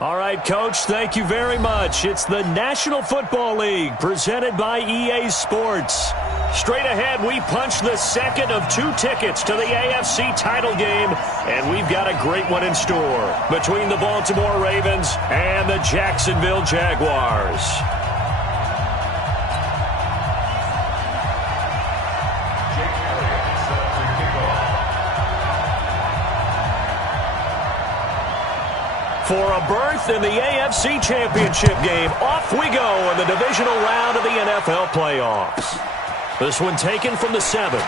All right, Coach, thank you very much. It's the National Football League presented by EA Sports. Straight ahead, we punch the second of 2 tickets to the AFC title game, and we've got a great one in store between the Baltimore Ravens and the Jacksonville Jaguars. For a berth in the AFC Championship game, off we go in the divisional round of the NFL playoffs. This one taken from the 7.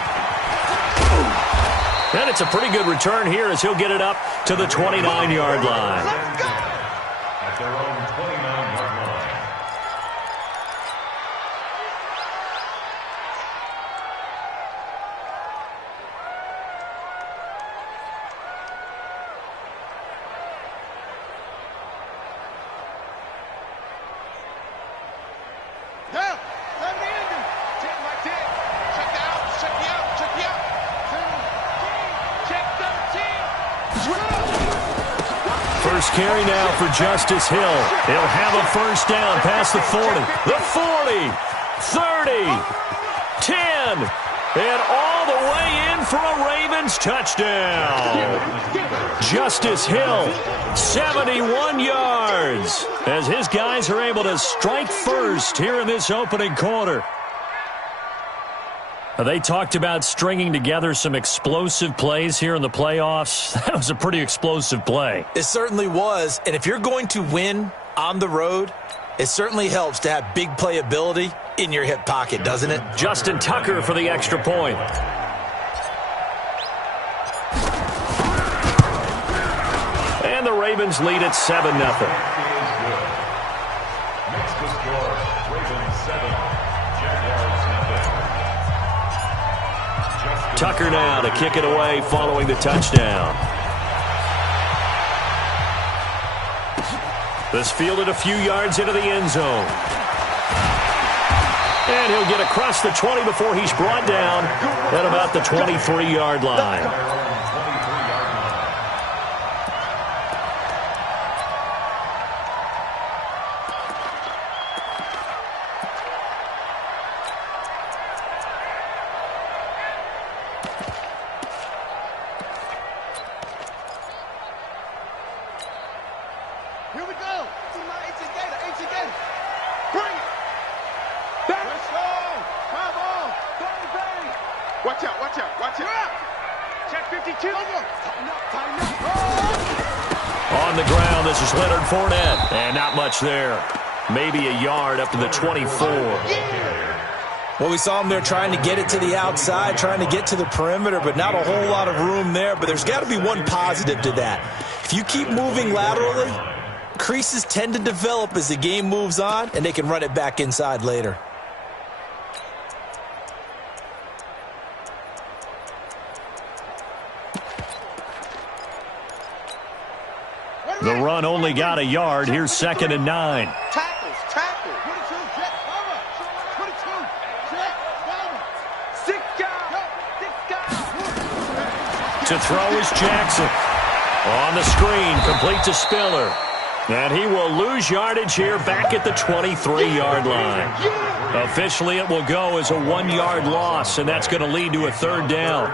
And it's a pretty good return here as he'll get it up to the 29-yard line. Let's go! At their own 29-yard line. First carry now for Justice Hill. He'll have a first down past the 40, the 40, 30, 10, and all the way in for a Ravens touchdown. Justice Hill, 71 yards, as his guys are able to strike first here in this opening quarter. They talked about stringing together some explosive plays here in the playoffs. That was a pretty explosive play. It certainly was. And if you're going to win on the road, it certainly helps to have big playability in your hip pocket, doesn't it? Justin Tucker for the extra point. And the Ravens lead at 7-0. Next to score, Ravens 7, Jaguars 0. Tucker now to kick it away following the touchdown. This fielded a few yards into the end zone. And he'll get across the 20 before he's brought down at about the 23-yard line. Here we go. Bring it. Back. Let's go. Come on. Bang. Watch out. Check 52. Tighten up. Oh. On the ground, this is Leonard Fournette. And not much there. Maybe a yard up to the 24. Well, we saw him there trying to get it to the outside, trying to get to the perimeter, but not a whole lot of room there. But there's got to be one positive to that. If you keep moving laterally, creases tend to develop as the game moves on, and they can run it back inside later. The run only got a yard. Here's 2nd and 9. Tackle. 22, jet, cover. 22, jet, cover. 6 guys. To throw is Jackson. On the screen, complete to Spiller. And he will lose yardage here back at the 23-yard line. Officially, it will go as a 1-yard loss, and that's going to lead to a 3rd down.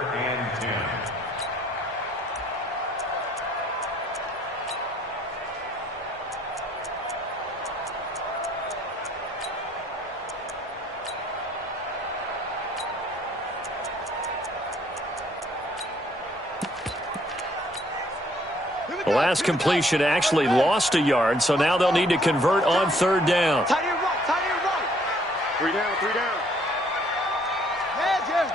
The last completion actually lost a yard, so now they'll need to convert on 3rd down. Tight end right. 3 down. Yeah.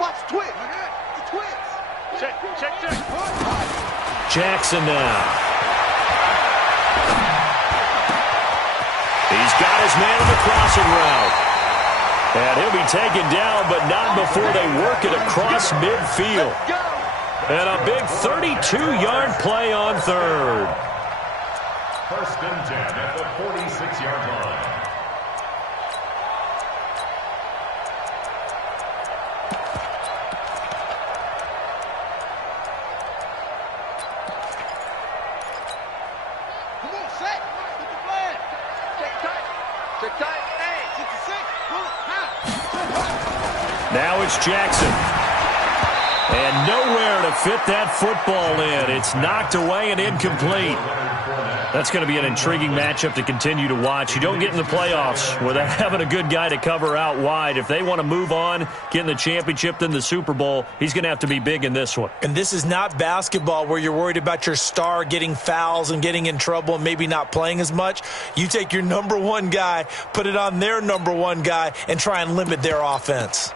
Watch, twitch. The twitch. Check. Jackson now. He's got his man on the crossing route. And he'll be taken down, but not before they work it across midfield. And a big 32-yard play on 3rd. 1st and 10 at the 46-yard line. Set. Hit the flag. Check tight. Check tight. Hey, 66. Pull it. Now it's Jackson. And nowhere to fit that football in. It's knocked away and incomplete. That's going to be an intriguing matchup to continue to watch. You don't get in the playoffs without having a good guy to cover out wide. If they want to move on, get in the championship, then the Super Bowl, he's going to have to be big in this one. And this is not basketball where you're worried about your star getting fouls and getting in trouble and maybe not playing as much. You take your number one guy, put it on their number one guy, and try and limit their offense.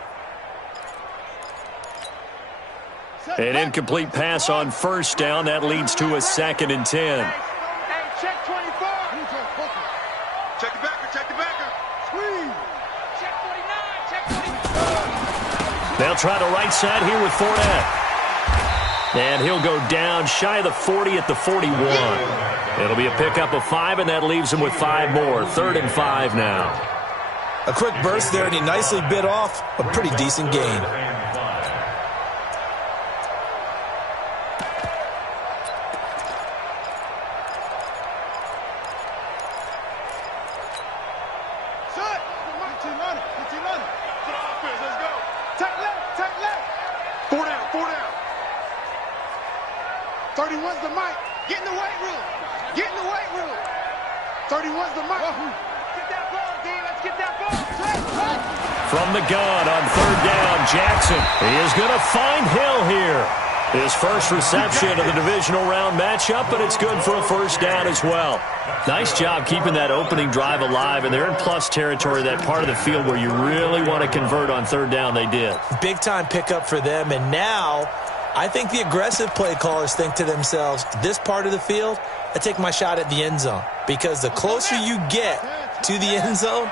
An incomplete pass on first down. That leads to a 2nd and 10. Hey, check 24. Check the backer. Check the backer. Squeeze. Check 49. Check 49. They'll try the right side here with Fournette. And he'll go down shy of the 40 at the 41. It'll be a pickup of 5, and that leaves him with 5 more. 3rd and 5 now. A quick burst there, and he nicely bit off a pretty decent gain. From the gun on 3rd down, Jackson. He is going to find Hill here. His first reception of the divisional round matchup, but it's good for a 1st down as well. Nice job keeping that opening drive alive, and they're in plus territory, that part of the field where you really want to convert on 3rd down. They did. Big-time pickup for them, and now I think the aggressive play callers think to themselves, this part of the field, I take my shot at the end zone, because the closer you get to the end zone,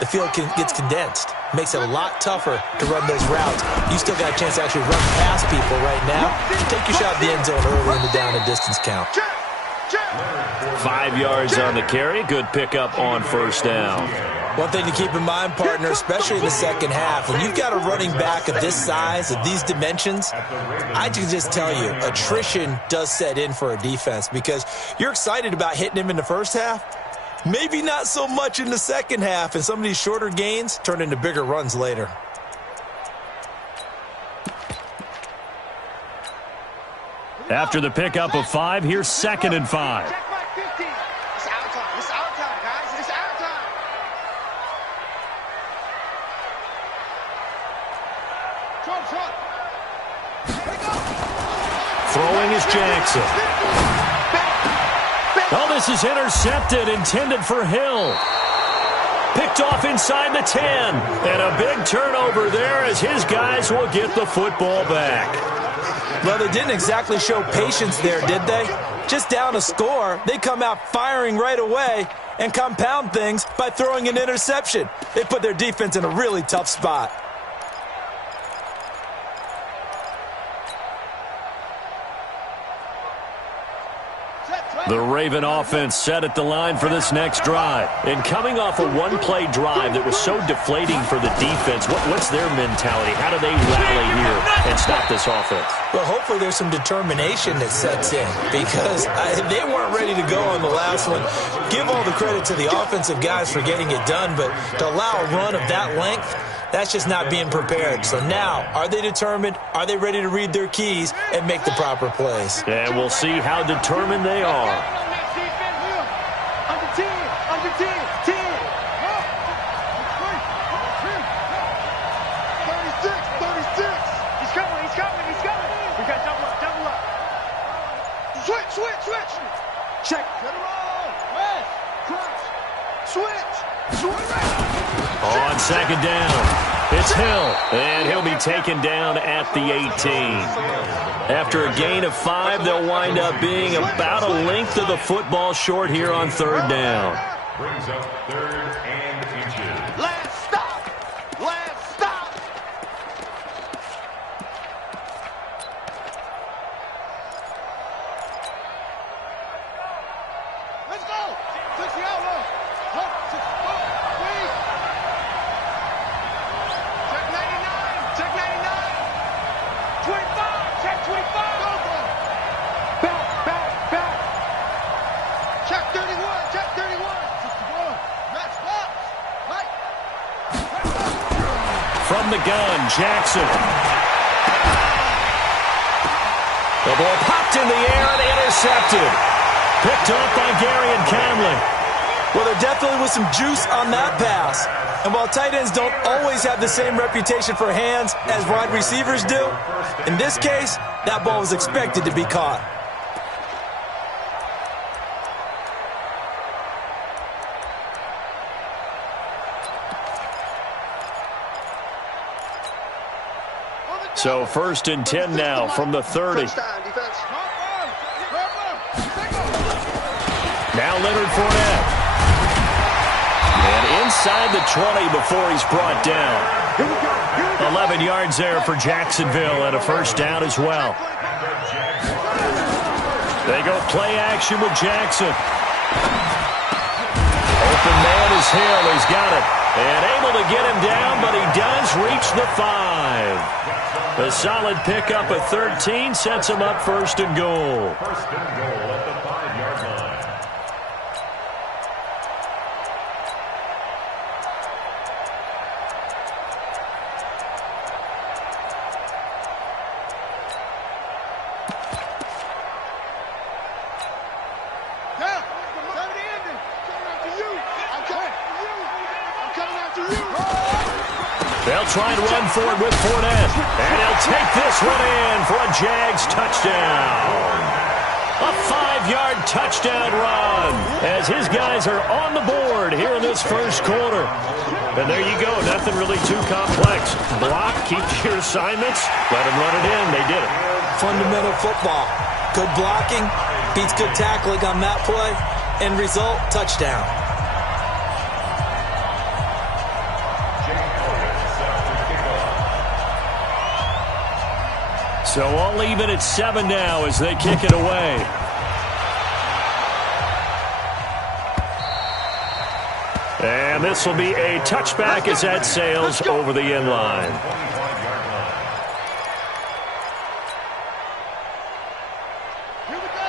the field gets condensed. Makes it a lot tougher to run those routes. You still got a chance to actually run past people right now. Take your shot at the end zone early in the down and distance count. 5 yards on the carry. Good pickup on 1st down. One thing to keep in mind, partner, especially in the second half, when you've got a running back of this size, of these dimensions, I can just tell you, attrition does set in for a defense because you're excited about hitting him in the first half. Maybe not so much in the second half, and some of these shorter gains turn into bigger runs later. After the pickup of 5, here's 2nd and 5. Check my 50. It's our time. It's our time, guys. It's our time. Throwing is Jackson. Oh, this is intercepted, intended for Hill. Picked off inside the 10. And a big turnover there as his guys will get the football back. Well, they didn't exactly show patience there, did they? Just down a score, they come out firing right away and compound things by throwing an interception. They put their defense in a really tough spot. The Raven offense set at the line for this next drive. And coming off a one-play drive that was so deflating for the defense, what's their mentality? How do they rally here and stop this offense? Well, hopefully there's some determination that sets in because they weren't ready to go on the last one. Give all the credit to the offensive guys for getting it done, but to allow a run of that length, that's just not being prepared. So now, are they determined? Are they ready to read their keys and make the proper plays? And we'll see how determined they are. Under 10. Under 10. 10. 36. 36. He's coming. He's coming. He's coming. We got double up. Double up. Switch. Switch. Switch. Check. Get it on. Rest. Crunch. Switch. Switch. On 2nd down. It's Hill, and he'll be taken down at the 18. After a gain of 5, they'll wind up being about a length of the football short here on 3rd down. Brings up 3rd and inches. Last stop. Last stop. Let's go. 60 out low. Check 99. Check 99. 25. Check 25. Back. Check 31. the gun, Jackson. The ball popped in the air and intercepted. Picked off by Gary and Conley. Well, there definitely was some juice on that pass. And while tight ends don't always have the same reputation for hands as wide receivers do, in this case, that ball was expected to be caught. So 1st and 10 now from the 30. Now Leonard Fournette. And inside the 20 before he's brought down. 11 yards there for Jacksonville and a first down as well. They go play action with Jackson. Open man is Hill. He's got it. And able to get him down, but he does reach the 5. A solid pickup at 13 sets him up 1st and goal. 1st and goal at the 5-yard line. They'll try and run for it with Fournette. And he'll take this one in for a Jags touchdown. A 5-yard touchdown run as his guys are on the board here in this first quarter. And there you go. Nothing really too complex. Block, keep your assignments, let them run it in. They did it. Fundamental football. Good blocking, beats good tackling on that play. End result, touchdown. So all even at 7 now as they kick it away. And this will be a touchback as that sails over the end line.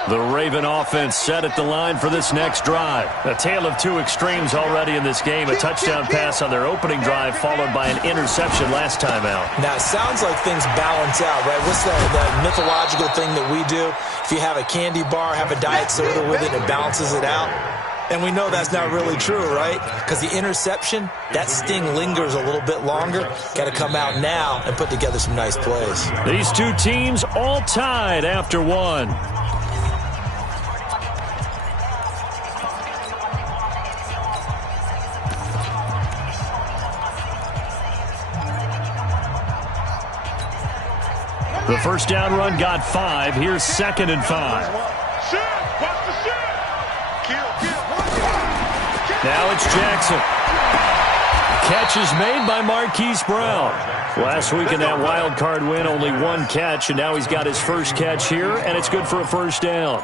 The Raven offense set at the line for this next drive. A tale of two extremes already in this game. A touchdown pass on their opening drive followed by an interception last time out. Now, it sounds like things balance out, right? What's that mythological thing that we do? If you have a candy bar, have a diet soda with it, it balances it out. And we know that's not really true, right? Because the interception, that sting lingers a little bit longer. Got to come out now and put together some nice plays. These two teams all tied after one. The first down run got 5. Here's 2nd and 5. Now it's Jackson. Catch is made by Marquise Brown. Last week in that wild card win, only one catch, and now he's got his first catch here, and it's good for a first down.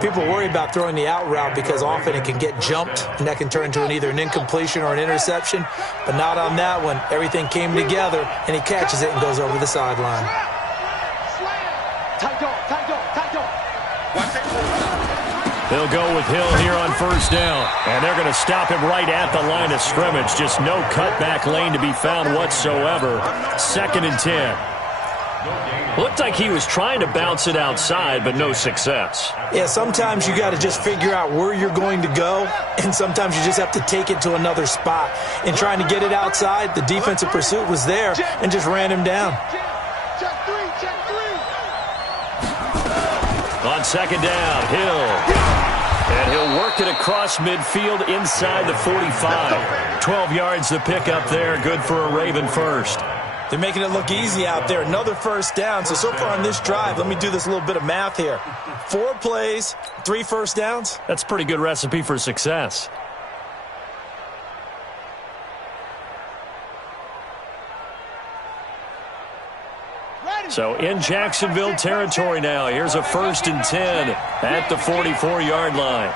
People worry about throwing the out route because often it can get jumped, and that can turn into either an incompletion or an interception, but not on that one. Everything came together, and he catches it and goes over the sideline. They'll go with Hill here on first down, and they're going to stop him right at the line of scrimmage. Just no cutback lane to be found whatsoever. 2nd and 10. Looked like he was trying to bounce it outside, but no success. Yeah, sometimes you got to just figure out where you're going to go, and sometimes you just have to take it to another spot. In trying to get it outside, the defensive pursuit was there and just ran him down. On 2nd down, Hill. And he'll work it across midfield inside the 45. 12 yards to pick up there. Good for a Raven first. They're making it look easy out there. Another first down. So far on this drive, let me do this little bit of math here. 4 plays, 3 first downs. That's a pretty good recipe for success. So in Jacksonville territory now. Here's a 1st and 10 at the 44-yard line.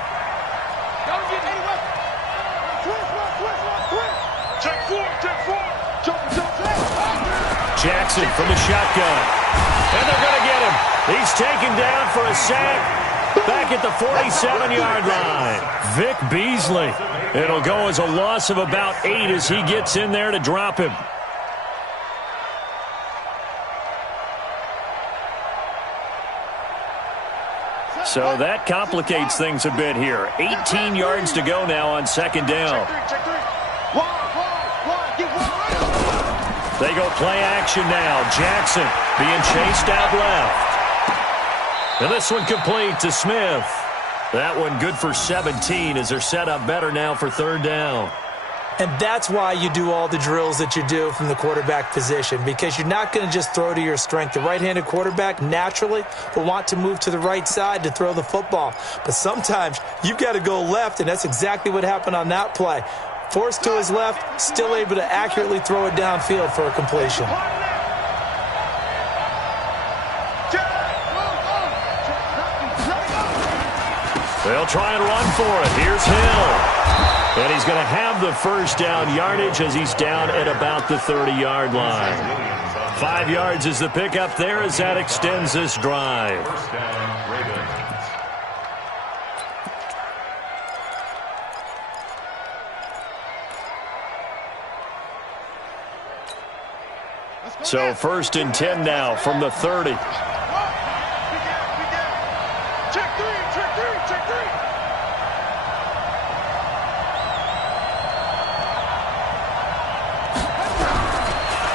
Jackson from the shotgun. And they're going to get him. He's taken down for a sack back at the 47-yard line. Vic Beasley. It'll go as a loss of about 8 as he gets in there to drop him. So that complicates things a bit here. 18 yards to go now on second down. They go play action now. Jackson being chased out left. And this one complete to Smith. That one good for 17 as they're set up better now for third down. And that's why you do all the drills that you do from the quarterback position, because you're not going to just throw to your strength. The right-handed quarterback naturally will want to move to the right side to throw the football. But sometimes you've got to go left, and that's exactly what happened on that play. Forced to his left, still able to accurately throw it downfield for a completion. They'll try and run for it. Here's Hill. And he's going to have the first down yardage as he's down at about the 30-yard line. 5 yards is the pickup there as that extends this drive. First down, Ravens. So first and 10 now from the 30. Check three.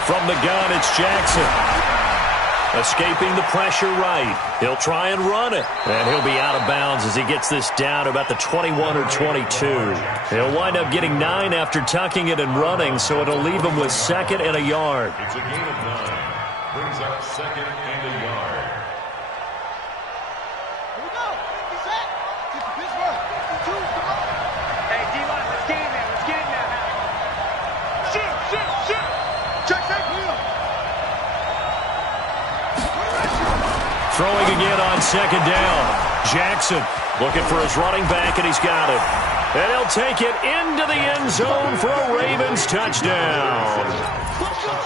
From the gun, it's Jackson. Escaping the pressure right. He'll try and run it. And he'll be out of bounds as he gets this down about the 21 or 22. He'll wind up getting 9 after tucking it and running, so it'll leave him with second and a yard. It's a gain of 9. Brings up second and a yard. Here we go. Get set. Get to Pittsburgh. 52. Come on. Hey, D-line, let's get in there. Let's get in there now. Shit. Check that wheel. Throwing again on second down. Jackson looking for his running back, and he's got it. And he'll take it into the end zone for a Ravens touchdown.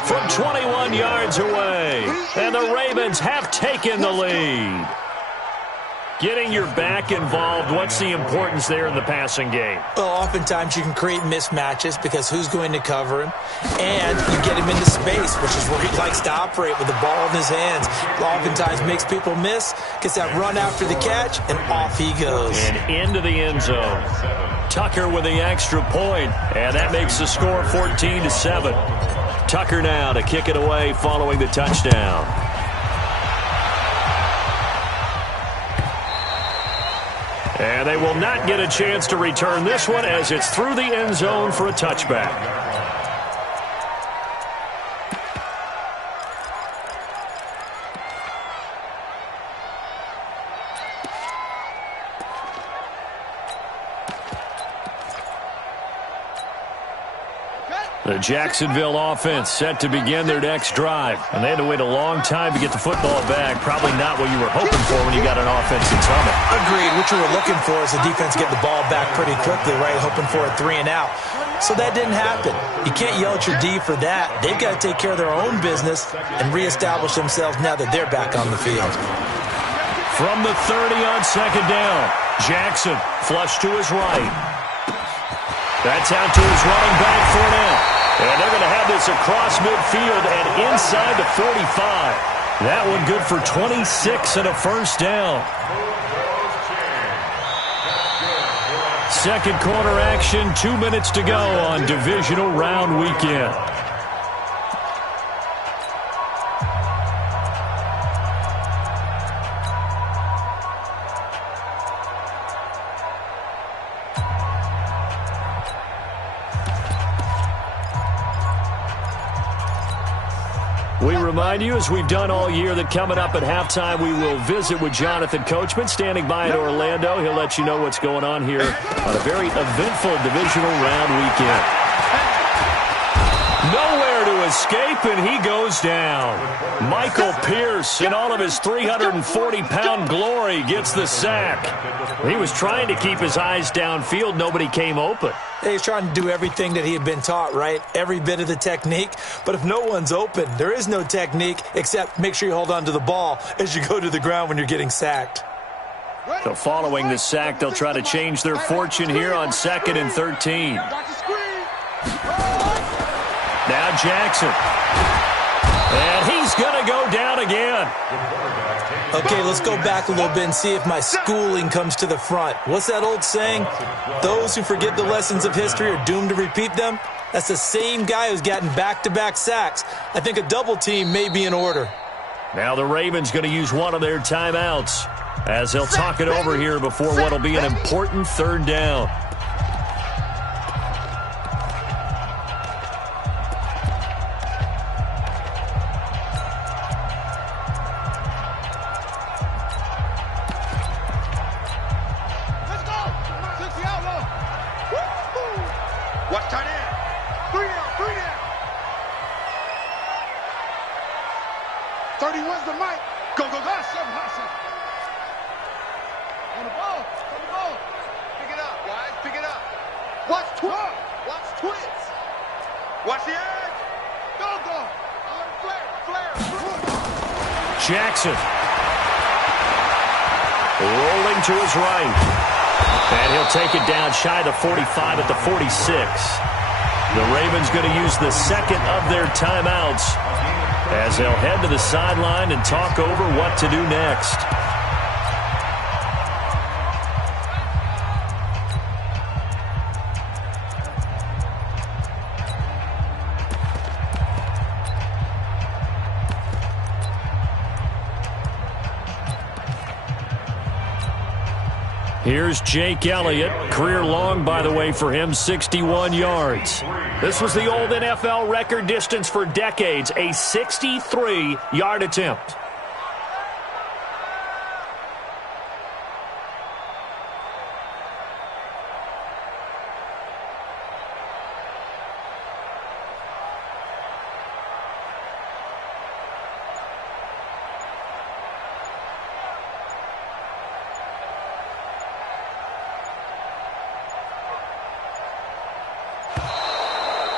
From 21 yards away. And the Ravens have taken the lead. Getting your back involved, what's the importance there in the passing game? Well, oftentimes you can create mismatches because who's going to cover him? And you get him into space, which is where he likes to operate with the ball in his hands. Oftentimes makes people miss, gets that run after the catch, and off he goes. And into the end zone. Tucker with the extra point, and that makes the score 14-7. Tucker now to kick it away following the touchdown. And they will not get a chance to return this one as it's through the end zone for a touchback. The Jacksonville offense set to begin their next drive. And they had to wait a long time to get the football back. Probably not what you were hoping for when you got an offense in summit. Agreed. What you were looking for is the defense get the ball back pretty quickly, right? Hoping for a 3 and out. So that didn't happen. You can't yell at your D for that. They've got to take care of their own business and reestablish themselves now that they're back on the field. From the 30 on second down, Jackson flush to his right. That's out to his running back Fournette. And they're going to have this across midfield and inside the 45. That one good for 26 and a first down. Second quarter action, 2 minutes to go on divisional round weekend. We remind you, as we've done all year, that coming up at halftime, we will visit with Jonathan Coachman, standing by in Orlando. He'll let you know what's going on here on a very eventful divisional round weekend. Nowhere to escape, and he goes down. Michael Pierce, in all of his 340-pound glory, gets the sack. He was trying to keep his eyes downfield. Nobody came open. He's trying to do everything that he had been taught, right? Every bit of the technique. But if no one's open, there is no technique except make sure you hold on to the ball as you go to the ground when you're getting sacked. So following the sack, they'll try to change their fortune here on 2nd and 13. Now Jackson. And he's going to go down again. Okay, let's go back a little bit and see if my schooling comes to the front. What's that old saying? Those who forget the lessons of history are doomed to repeat them. That's the same guy who's gotten back-to-back sacks. I think a double team may be in order. Now the Ravens going to use one of their timeouts as they'll talk it over here before what will be an important third down. Watch tight end. 3 down, 3 down. 31's the mic. Go, go, go. Hustle. On the ball. Pick it up, guys. Pick it up. Watch twins. Watch the edge. Go. Flare. Jackson. Rolling to his right. And he'll take it down shy of the 45 at the 46. The Ravens going to use the second of their timeouts as they'll head to the sideline and talk over what to do next. Here's Jake Elliott. Career long, by the way, for him, 61 yards. This was the old NFL record distance for decades, a 63-yard attempt.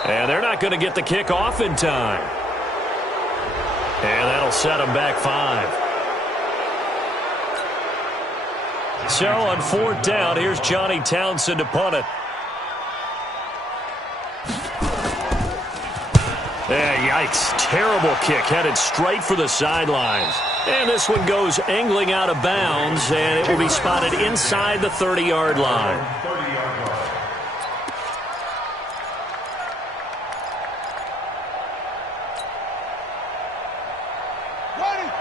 And they're not going to get the kick off in time. And that'll set them back 5. So on 4th down, here's Johnny Townsend to punt it. Yikes. Terrible kick headed straight for the sidelines. And this one goes angling out of bounds, and it will be spotted inside the 30-yard line.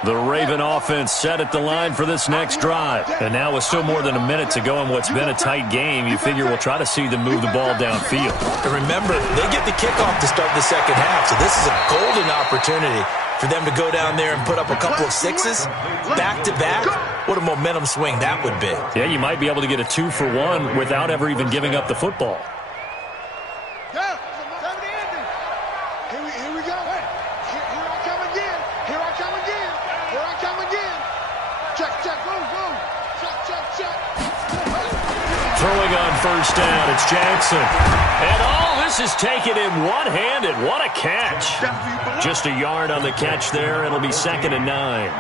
The Raven offense set at the line for this next drive. And now with still more than a minute to go in what's been a tight game, you figure we'll try to see them move the ball downfield. And remember, they get the kickoff to start the second half, so this is a golden opportunity for them to go down there and put up a couple of sixes back-to-back. What a momentum swing that would be. Yeah, you might be able to get a 2-for-1 without ever even giving up the football. Here we go. Here I come again. Check, boom. Check. Throwing on 1st down, it's Jackson. And this is taken in one-handed. What a catch. Just a yard on the catch there. It'll be 2nd and 9.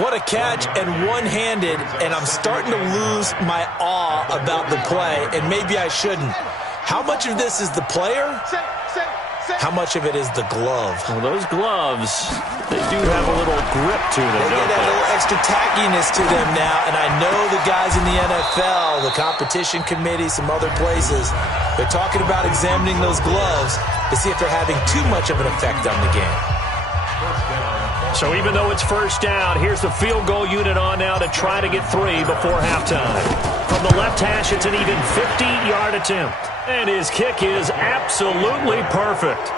What a catch and one-handed, and I'm starting to lose my awe about the play, and maybe I shouldn't. How much of this is the player? How much of it is the glove? Well, those gloves, they do have a little grip to them, They get a little extra tackiness to them now, and I know the guys in the NFL, the competition committee, some other places, they're talking about examining those gloves to see if they're having too much of an effect on the game. So even though it's 1st down, here's the field goal unit on now to try to get 3 before halftime. From the left hash, it's an even 50-yard attempt. And his kick is absolutely perfect.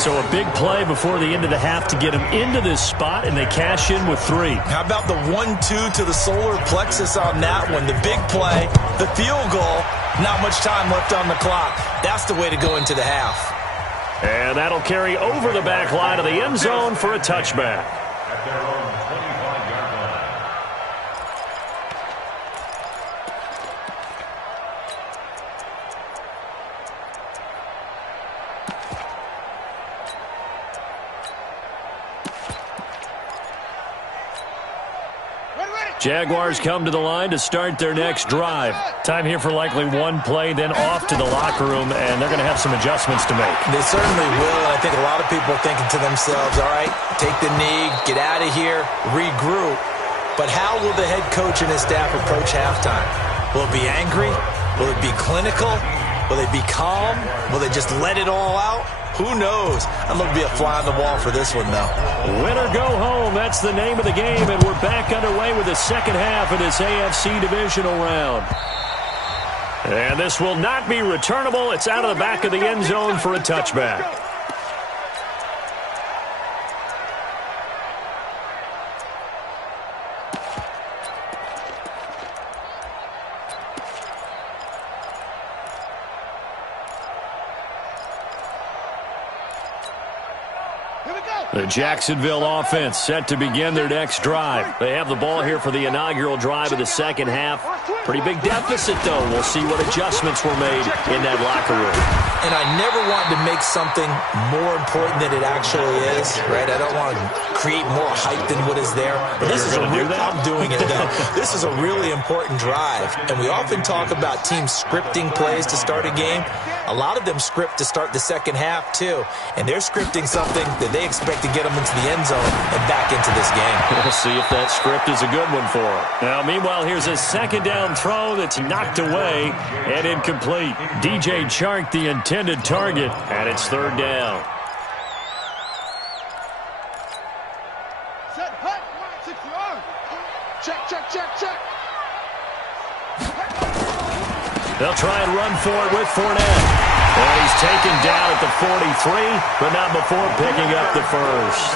So a big play before the end of the half to get him into this spot, and they cash in with 3. How about the 1-2 to the solar plexus on that one? The big play, the field goal, not much time left on the clock. That's the way to go into the half. And that'll carry over the back line of the end zone for a touchback. At their own 25-yard line. Ready. Jaguars come to the line to start their next drive. Time here for likely one play, then off to the locker room, and they're going to have some adjustments to make. They certainly will, and I think a lot of people are thinking to themselves, all right, take the knee, get out of here, regroup. But how will the head coach and his staff approach halftime? Will it be angry? Will it be clinical? Will they be calm? Will they just let it all out? Who knows? I'd love to be a fly on the wall for this one, though. Win or go home, that's the name of the game, and we're back underway with the second half of this AFC divisional round. And this will not be returnable. It's out of the back of the end zone for a touchback. The Jacksonville offense set to begin their next drive. They have the ball here for the inaugural drive of the second half. Pretty big deficit, though. We'll see what adjustments were made in that locker room. And I never wanted to make something more important than it actually is, right? I don't want to create more hype than what is there. But this is I'm doing it, though. This is a really important drive. And we often talk about teams scripting plays to start a game. A lot of them script to start the second half, too. And they're scripting something that they expect to get them into the end zone and back into this game. We'll see if that script is a good one for them. Now, meanwhile, here's a second down throw that's knocked away and incomplete. DJ Chark, the intended target, and it's third down. Set, hut, 60 yards. Check, check, check, check. They'll try and run for it with Fournette. And he's taken down at the 43, but not before picking up the first.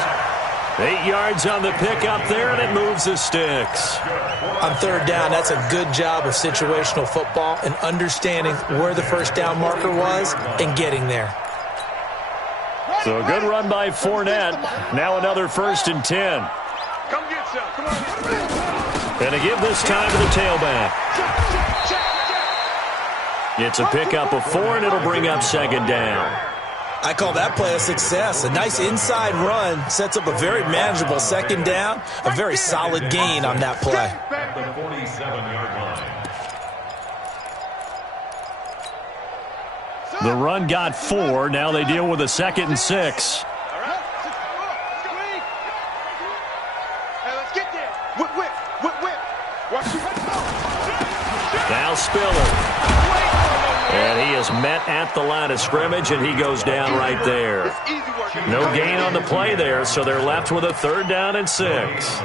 8 yards on the pickup there, and it moves the sticks. On third down, that's a good job of situational football and understanding where the first down marker was and getting there. So a good run by Fournette. Now another 1st and 10. Come get some. Come on. And a give this time to the tailback. It's a pickup of 4, and it'll bring up second down. I call that play a success. A nice inside run sets up a very manageable second down. A very solid gain on that play. The 47-yard line. The run got 4. Now they deal with a 2nd and 6. Now Spiller. And he is met at the line of scrimmage, and he goes down right there. No gain on the play there, so they're left with a 3rd down and 6.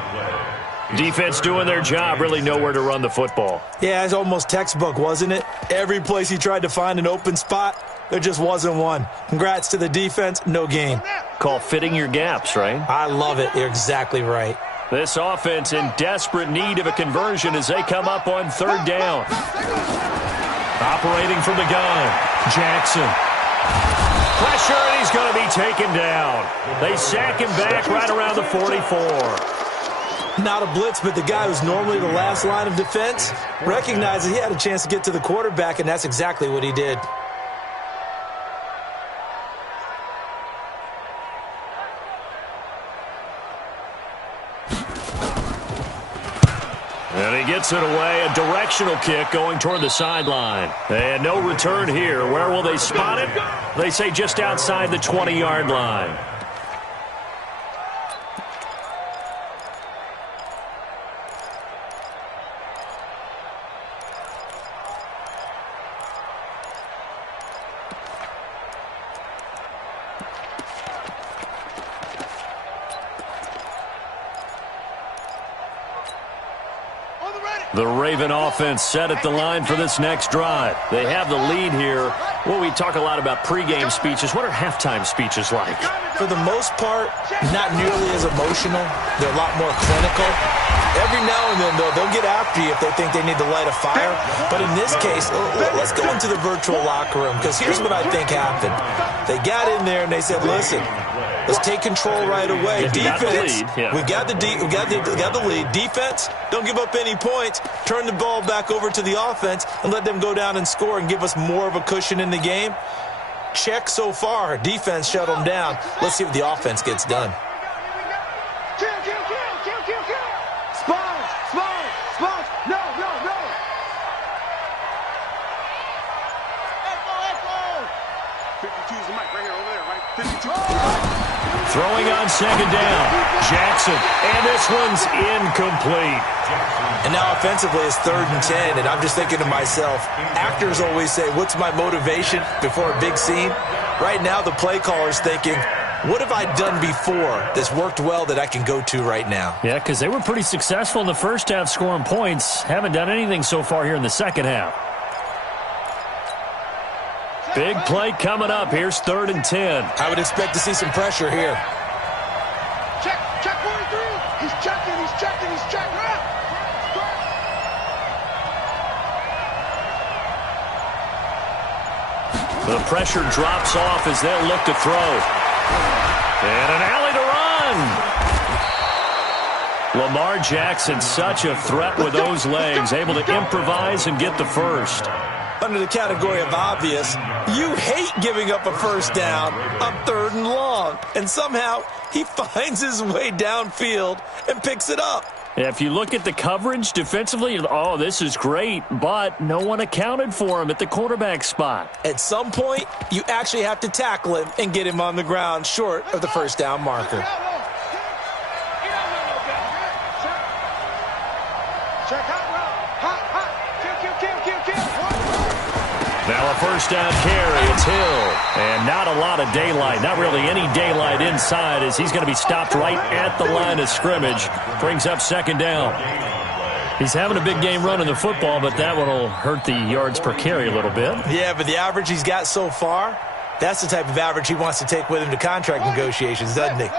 Defense doing their job, really nowhere to run the football. Yeah, it's almost textbook, wasn't it? Every place he tried to find an open spot, there just wasn't one. Congrats to the defense, no gain. Call fitting your gaps, right? I love it. You're exactly right. This offense in desperate need of a conversion as they come up on 3rd down. Operating from the gun, Jackson. Pressure, and he's going to be taken down. They sack him back right around the 44. Not a blitz, but the guy who's normally the last line of defense recognized that he had a chance to get to the quarterback, and that's exactly what he did. And he gets it away, a directional kick going toward the sideline. And no return here. Where will they spot it? They say just outside the 20-yard line. The Raven offense set at the line for this next drive. They have the lead here. Well, we talk a lot about pregame speeches. What are halftime speeches like? For the most part, not nearly as emotional. They're a lot more clinical. Every now and then, though, they'll get after you if they think they need to light a fire. But in this case, let's go into the virtual locker room, because here's what I think happened. They got in there and they said, listen, let's take control right away. Defense, we got the lead. Defense, don't give up any points. Turn the ball back over to the offense and let them go down and score and give us more of a cushion in the game. Check so far. Defense shut them down. Let's see what the offense gets done. Spine, spine. Throwing on second down. Jackson, and this one's incomplete. And now offensively it's 3rd and 10, and I'm just thinking to myself, actors always say, what's my motivation before a big scene? Right now the play caller's thinking, what have I done before that's worked well that I can go to right now? Yeah, because they were pretty successful in the first half scoring points. Haven't done anything so far here in the second half. Big play coming up. Here's 3rd and 10. I would expect to see some pressure here. Check 43. He's checking. The pressure drops off as they'll look to throw. And an alley to run. Lamar Jackson, such a threat with those legs, able to improvise and get the first. Under the category of obvious, you hate giving up a first down on 3rd and long. And somehow he finds his way downfield and picks it up. If you look at the coverage defensively, oh, this is great, but no one accounted for him at the quarterback spot. At some point, you actually have to tackle him and get him on the ground short of the first down marker. Now a first down carry. It's Hill. And not a lot of daylight. Not really any daylight inside as he's going to be stopped right at the line of scrimmage. Brings up second down. He's having a big game running the football, but that one will hurt the yards per carry a little bit. Yeah, but the average he's got so far, that's the type of average he wants to take with him to contract negotiations, doesn't he?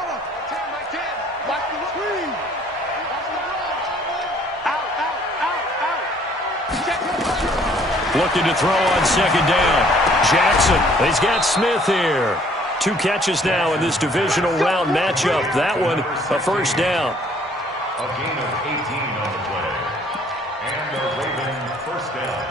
Looking to throw on second down. Jackson, he's got Smith here. 2 catches now in this divisional round matchup. That one, a first down. A gain of 18 on the play. And the Raven first down.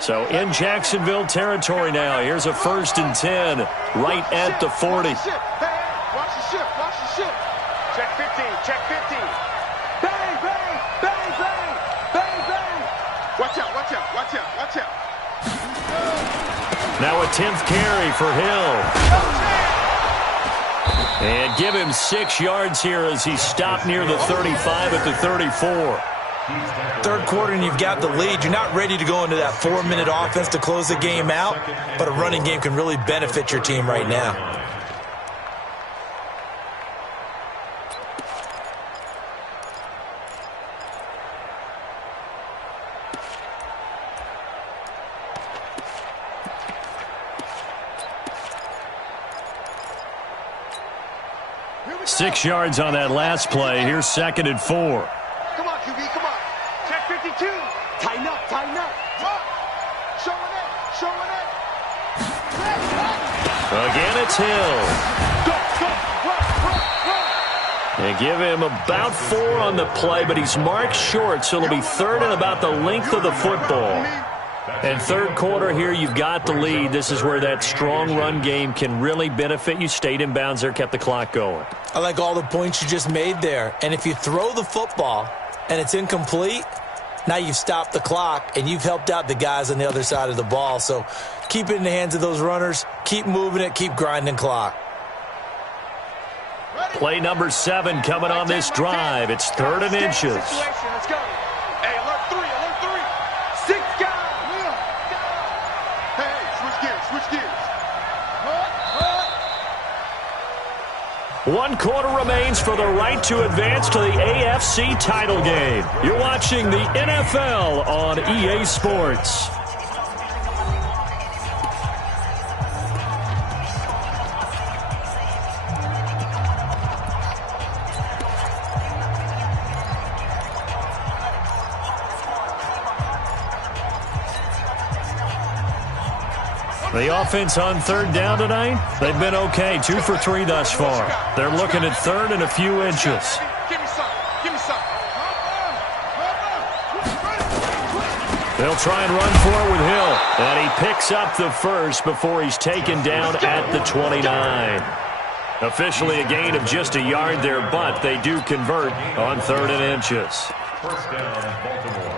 So in Jacksonville territory now. Here's a 1st and 10 right at the 40. Watch the ship. Check 15. Bang, bang. Watch out. Now a 10th carry for Hill. And give him 6 yards here as he stopped near the 35 at the 34. 3rd quarter and you've got the lead. You're not ready to go into that 4-minute offense to close the game out, but a running game can really benefit your team right now. Six yards on that last play. Here's 2nd and 4. Come on, QB, come on. Check 52. Tighten up. Showing it. Again, it's Hill. They give him about 4 on the play, but he's marked short, so it'll be 3rd and about the length of the football. And 3rd quarter here, you've got the lead. This is where that strong run game can really benefit you. Stayed in bounds there, kept the clock going. I like all the points you just made there. And if you throw the football and it's incomplete, now you've stopped the clock and you've helped out the guys on the other side of the ball. So keep it in the hands of those runners. Keep moving it. Keep grinding clock. Play number 7 coming on this drive. It's 3rd and inches. Let's go. Hey, alert 3. 6 guys. Hey, switch gears. 1 quarter remains for the right to advance to the AFC title game. You're watching the NFL on EA Sports. The offense on 3rd down tonight, they've been okay. 2 for 3 thus far. They're looking at 3rd and a few inches. Give me some. They'll try and run for it with Hill. And he picks up the first before he's taken down at the 29. Officially a gain of just a yard there, but they do convert on 3rd and inches. First down, Baltimore.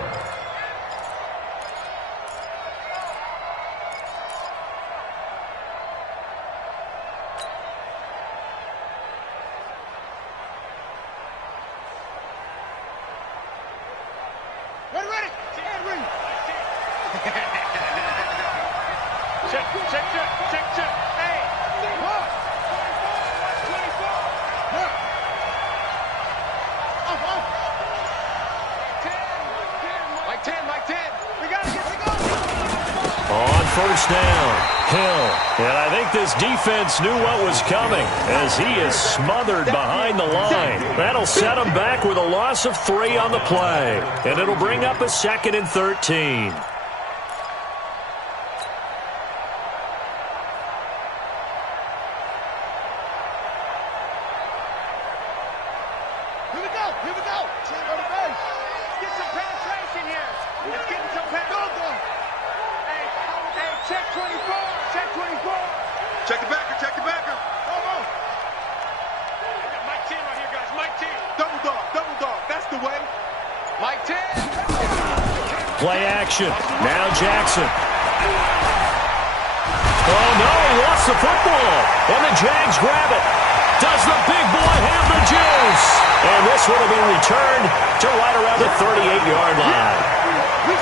Check. Hey. What? 24. Mike 10. We got to get to go. On first down, Hill. And I think this defense knew what was coming as he is smothered behind the line. That'll set him back with a loss of 3 on the play. And it'll bring up a 2nd and 13. Here we go. Check on the base. Let's get some penetration here. Let's get some penetration. Hey, check 24. Check the backer. Go. Mike 10 right here, guys. Mike 10. Double dog. That's the way. Mike 10. Play action. Now Jackson. Oh, no, he lost the football. And the Jags grab it. Does the big boy have the juice? And this will be returned to right around the 38-yard line.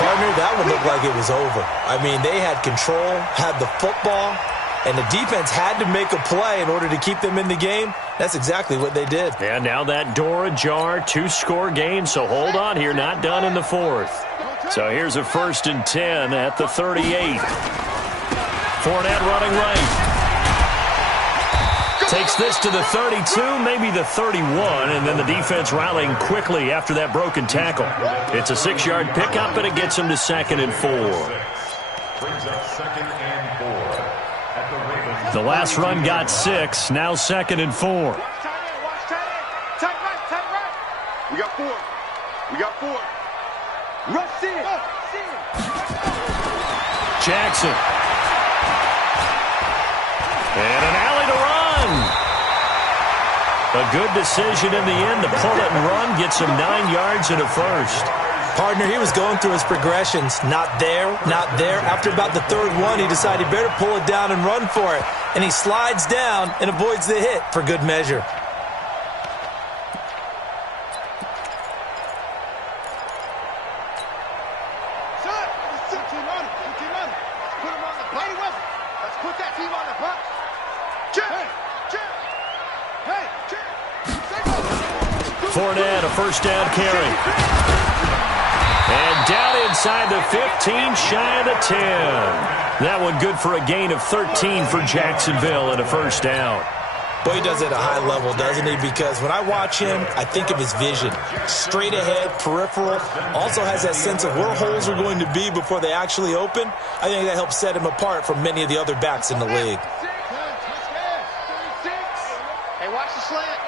Partner, that one looked like it was over. I mean, they had control, had the football, and the defense had to make a play in order to keep them in the game. That's exactly what they did. And now that door ajar, 2-score game, so hold on here, not done in the 4th. So here's a 1st and 10 at the 38. Fournette running right. Takes this to the 32, maybe the 31, and then the defense rallying quickly after that broken tackle. It's a 6-yard pickup, and it gets him to 2nd and 4. Brings up 2nd and 4 at the Ravens. The last run got 6, now 2nd and 4. Watch tight right. We got 4. Rush in. Jackson. And an alley to run. A good decision in the end to pull it and run. Gets him 9 yards and a 1st. Partner, he was going through his progressions. Not there. After about the 3rd one, he decided he better pull it down and run for it. And he slides down and avoids the hit for good measure. Fournette, a 1st down carry. And down inside the 15, shy of the 10. That one good for a gain of 13 for Jacksonville and a 1st down. Boy, he does it at a high level, doesn't he? Because when I watch him, I think of his vision. Straight ahead, peripheral. Also has that sense of where holes are going to be before they actually open. I think that helps set him apart from many of the other backs in the league. Hey, watch the slant.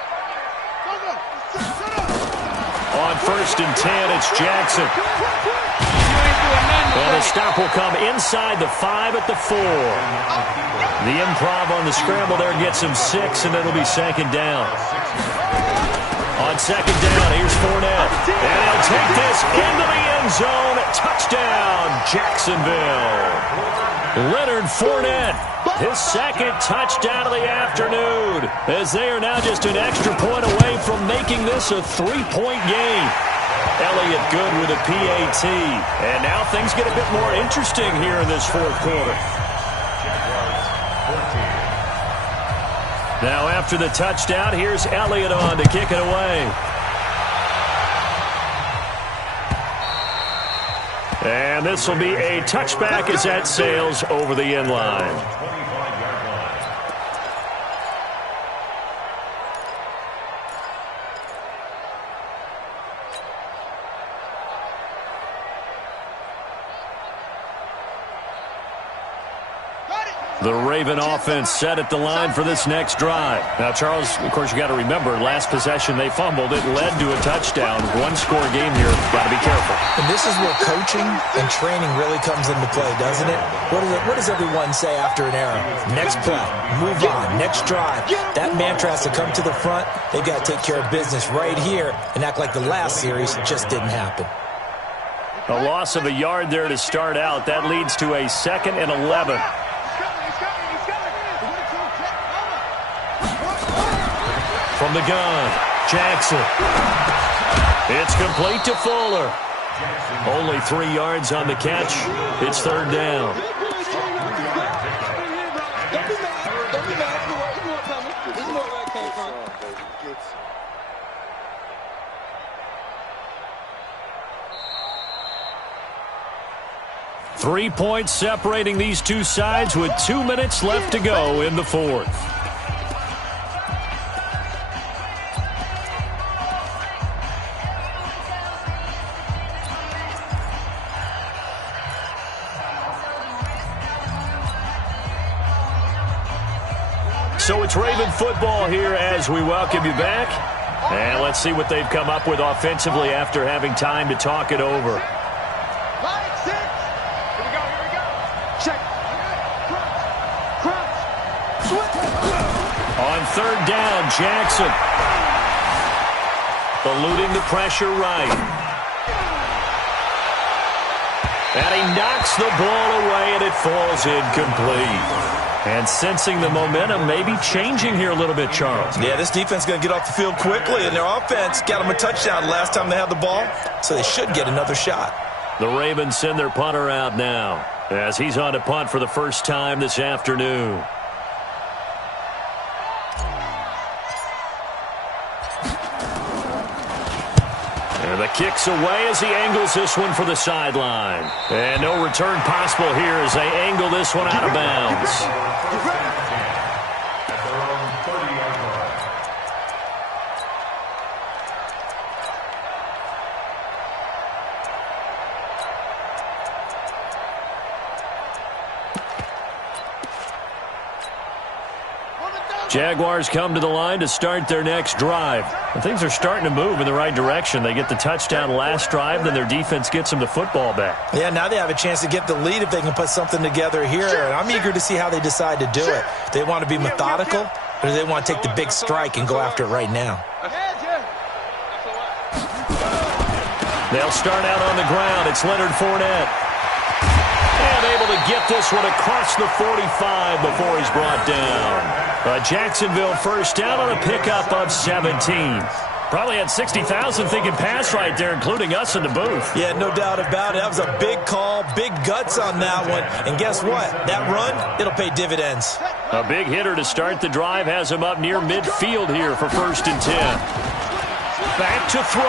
On 1st and 10, it's Jackson. And the stop will come inside the 5 at the 4. The improv on the scramble there gets him 6, and it'll be 2nd down. On 2nd down, here's Fournette. And he'll take this into the end zone. Touchdown, Jacksonville. Leonard Fournette, his 2nd touchdown of the afternoon, as they are now just an extra point away from making this a 3-point game. Elliott good with a PAT. And now things get a bit more interesting here in this 4th quarter. Now after the touchdown, here's Elliott on to kick it away. And this will be a touchback as that sails over the end line. The Raven offense set at the line for this next drive. Now, Charles, of course, you got to remember, last possession they fumbled. It led to a touchdown. 1-score game here. Got to be careful. And this is where coaching and training really comes into play, doesn't it? What does everyone say after an error? Next play, move on, next drive. That mantra has to come to the front. They've got to take care of business right here and act like the last series just didn't happen. A loss of a yard there to start out. That leads to a 2nd and 11. From the gun, Jackson. It's complete to Fuller. Only 3 yards on the catch. It's 3rd down. 3 points separating these two sides with 2 minutes left to go in the fourth. So it's Raven football here as we welcome you back. And let's see what they've come up with offensively after having time to talk it over. Line 6. Here we go. Check. Crunch. Switch. On third down, Jackson. Eluding the pressure right. And he knocks the ball away, and it falls incomplete. And sensing the momentum maybe changing here a little bit, Charles. Yeah, this defense is going to get off the field quickly, and their offense got them a touchdown last time they had the ball, so they should get another shot. The Ravens send their punter out now as he's on to punt for the first time this afternoon. And the kick's away as he angles this one for the sideline. And no return possible here as they angle this one out of bounds. Jaguars come to the line to start their next drive. And things are starting to move in the right direction. They get the touchdown last drive, then their defense gets them the football back. Yeah, now they have a chance to get the lead if they can put something together here. And I'm eager to see how they decide to do it. They want to be methodical, or do they want to take the big strike and go after it right now? They'll start out on the ground. It's Leonard Fournette. And able to get this one across the 45 before he's brought down. A Jacksonville first down on a pickup of 17. Probably had 60,000 thinking pass right there, including us in the booth. Yeah, no doubt about it. That was a big call, big guts on that one. And guess what? That run, it'll pay dividends. A big hitter to start the drive has him up near midfield here for 1st and 10. Back to throw.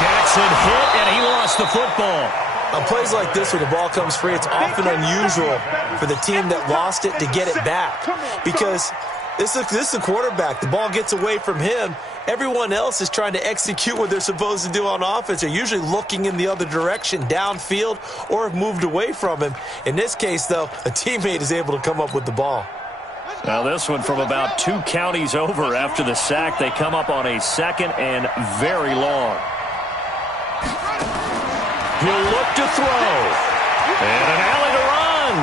Jackson hit, and he lost the football. On plays like this, when the ball comes free, it's often unusual for the team that lost it to get it back. Because this is a quarterback. The ball gets away from him. Everyone else is trying to execute what they're supposed to do on offense. They're usually looking in the other direction, downfield, or have moved away from him. In this case, though, a teammate is able to come up with the ball. Now this one from about 2 counties over after the sack. They come up on a 2nd and very long. He'll look to throw. And an alley to run.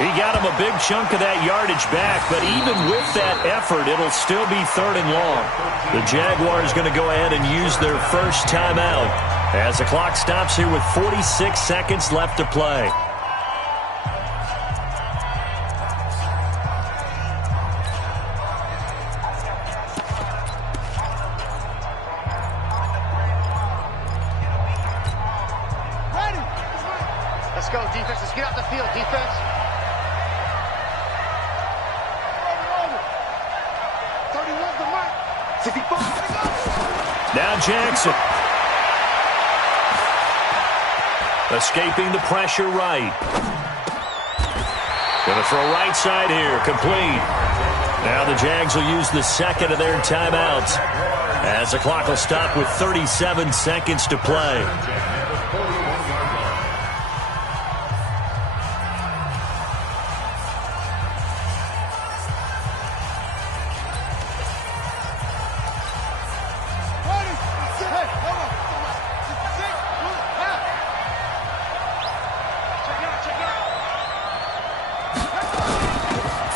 He got him a big chunk of that yardage back, but even with that effort, it'll still be 3rd and long. The Jaguars going to go ahead and use their first timeout as the clock stops here with 46 seconds left to play. Let's go, defense. Let's get out the field, defense. Over. 31's the mark. 65. Now Jackson. Escaping the pressure right. Going to throw right side here. Complete. Now the Jags will use the 2nd of their timeouts as the clock will stop with 37 seconds to play.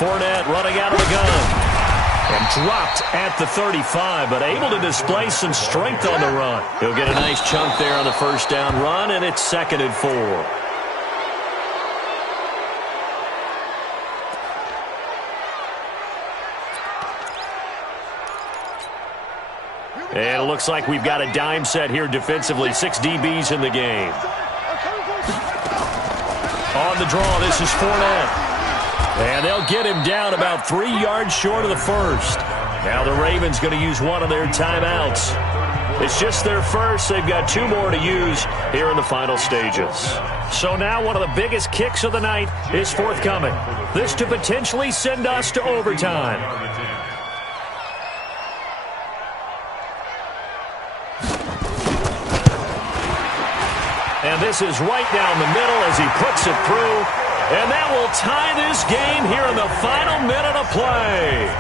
Fournette running out of the gun. And dropped at the 35, but able to display some strength on the run. He'll get a nice chunk there on the first down run, and it's 2nd and 4. And it looks like we've got a dime set here defensively. 6 DBs in the game. On the draw, this is Fournette. And they'll get him down about 3 yards short of the first. Now the Ravens going to use one of their timeouts. It's just their first. They've got 2 more to use here in the final stages. So now one of the biggest kicks of the night is forthcoming. This to potentially send us to overtime. And this is right down the middle as he puts it through. And that will tie this game here in the final minute of play.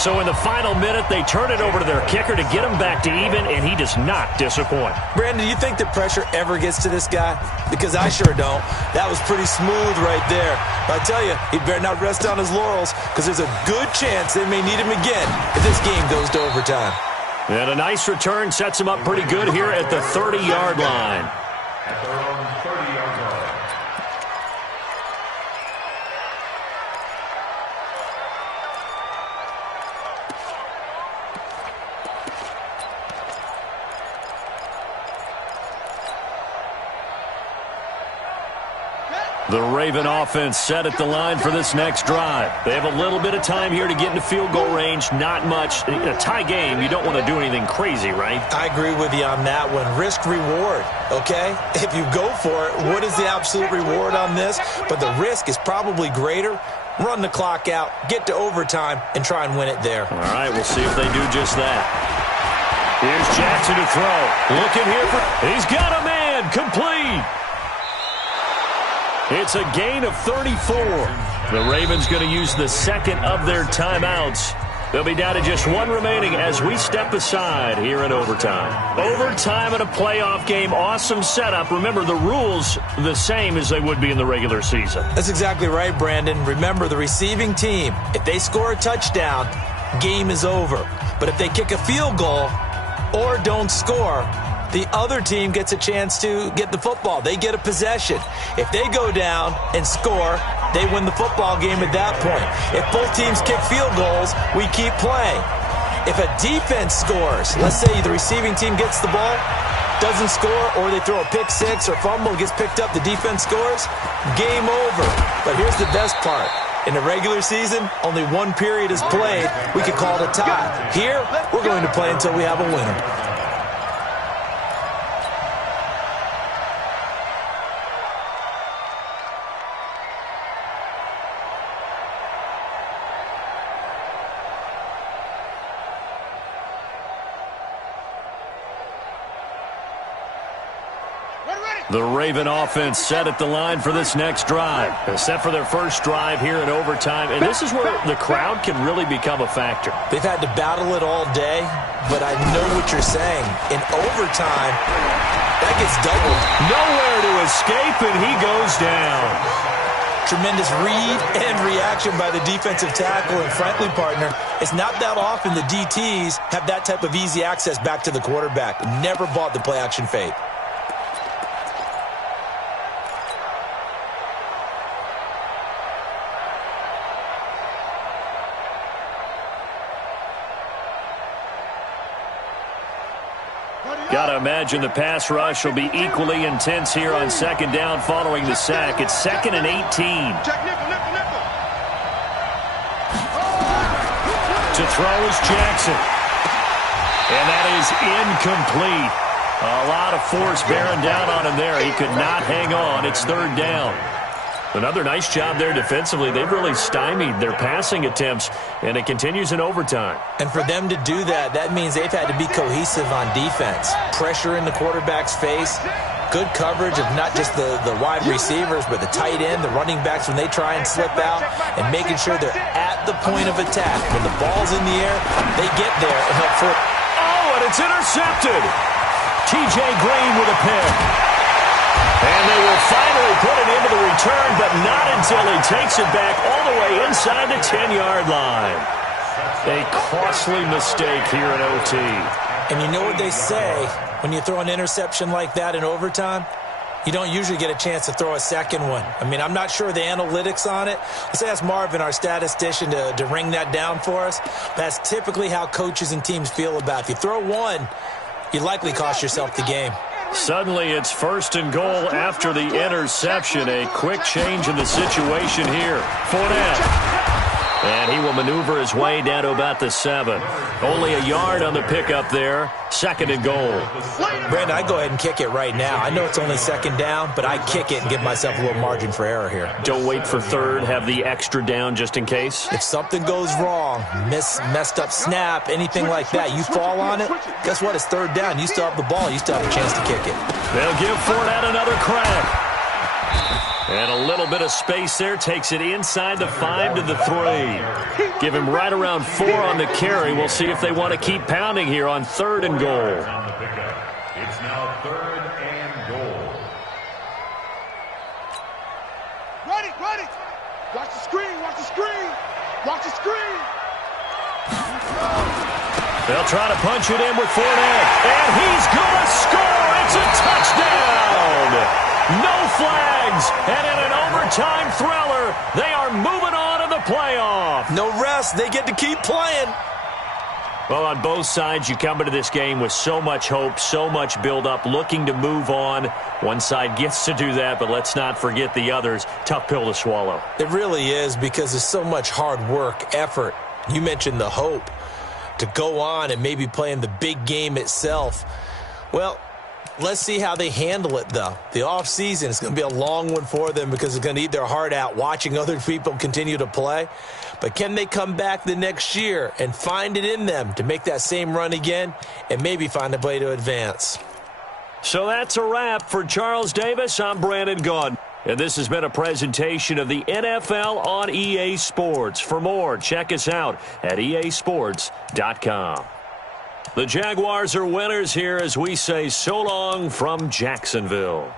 So in the final minute, they turn it over to their kicker to get him back to even, and he does not disappoint. Brandon, do you think that pressure ever gets to this guy? Because I sure don't. That was pretty smooth right there. But I tell you, he better not rest on his laurels, because there's a good chance they may need him again if this game goes to overtime. And a nice return sets him up pretty good here at the 30-yard line. At their own 30-yard line. The Raven offense set at the line for this next drive. They have a little bit of time here to get into field goal range. Not much. In a tie game, you don't want to do anything crazy, right? I agree with you on that one. Risk-reward, okay? If you go for it, what is the absolute reward on this? But the risk is probably greater. Run the clock out, get to overtime, and try and win it there. All right, we'll see if they do just that. Here's Jackson to throw. Looking here for... He's got a man. Complete. It's a gain of 34. The Ravens going to use the second of their timeouts. They'll be down to just 1 remaining as we step aside here in overtime. Overtime in a playoff game, awesome setup. Remember, the rules the same as they would be in the regular season. That's exactly right, Brandon. Remember, the receiving team, if they score a touchdown, game is over. But if they kick a field goal or don't score, the other team gets a chance to get the football. They get a possession. If they go down and score, they win the football game at that point. If both teams kick field goals, we keep playing. If a defense scores, let's say the receiving team gets the ball, doesn't score, or they throw a pick six or fumble, gets picked up, the defense scores, game over. But here's the best part. In the regular season, only 1 period is played. We could call it a tie. Here, we're going to play until we have a winner. The Raven offense set at the line for this next drive. They're set for their first drive here in overtime, and this is where the crowd can really become a factor. They've had to battle it all day, but I know what you're saying. In overtime, that gets doubled. Nowhere to escape, and he goes down. Tremendous read and reaction by the defensive tackle, and frankly, partner, it's not that often the DTs have that type of easy access back to the quarterback. Never bought the play-action fake. Got to imagine the pass rush will be equally intense here on second down following the sack. It's 2nd and 18. To throw is Jackson. And that is incomplete. A lot of force bearing down on him there. He could not hang on. It's 3rd down. Another nice job there defensively. They've really stymied their passing attempts, and it continues in overtime. And for them to do that, that means they've had to be cohesive on defense. Pressure in the quarterback's face, good coverage of not just the wide receivers, but the tight end, the running backs when they try and slip out, and making sure they're at the point of attack. When the ball's in the air, they get there and help for it. Oh, and it's intercepted. T.J. Green with a pick. And they will finally put it into the return, but not until he takes it back all the way inside the 10-yard line. A costly mistake here in OT. And you know what they say, when you throw an interception like that in overtime, you don't usually get a chance to throw a second one. I mean, I'm not sure the analytics on it. Let's ask Marvin, our statistician, to ring that down for us. That's typically how coaches and teams feel about it. If you throw one, you likely cost yourself the game. Suddenly it's 1st and goal after the interception. A quick change in the situation here. Fournette. And he will maneuver his way down to about the 7. Only a yard on the pickup there. 2nd and goal. Brandon, I go ahead and kick it right now. I know it's only 2nd down, but I kick it and give myself a little margin for error here. Don't wait for 3rd. Have the extra down just in case. If something goes wrong, messed up snap, anything like that, you fall on it, guess what? It's 3rd down. You still have the ball. You still have a chance to kick it. They'll give Fournette another crack. And a little bit of space there. Takes it inside the 5 to the 3. Give him right around 4 on the carry. We'll see if they want to keep pounding here on 3rd and goal. It's now 3rd and goal. Ready. Watch the screen. Watch the screen. They'll try to punch it in with Fournette. And he's going to score. It's a touchdown. No flags, and in an overtime thriller, they are moving on to the playoff. No rest. They get to keep playing. Well, on both sides, you come into this game with so much hope, so much build-up, looking to move on. One side gets to do that, but let's not forget the others. Tough pill to swallow. It really is, because there's so much hard work, effort. You mentioned the hope to go on and maybe play in the big game itself. Well, let's see how they handle it, though. The offseason is going to be a long one for them because it's going to eat their heart out watching other people continue to play. But can they come back the next year and find it in them to make that same run again and maybe find a way to advance? So that's a wrap for Charles Davis. I'm Brandon Gunn. And this has been a presentation of the NFL on EA Sports. For more, check us out at easports.com. The Jaguars are winners here as we say so long from Jacksonville.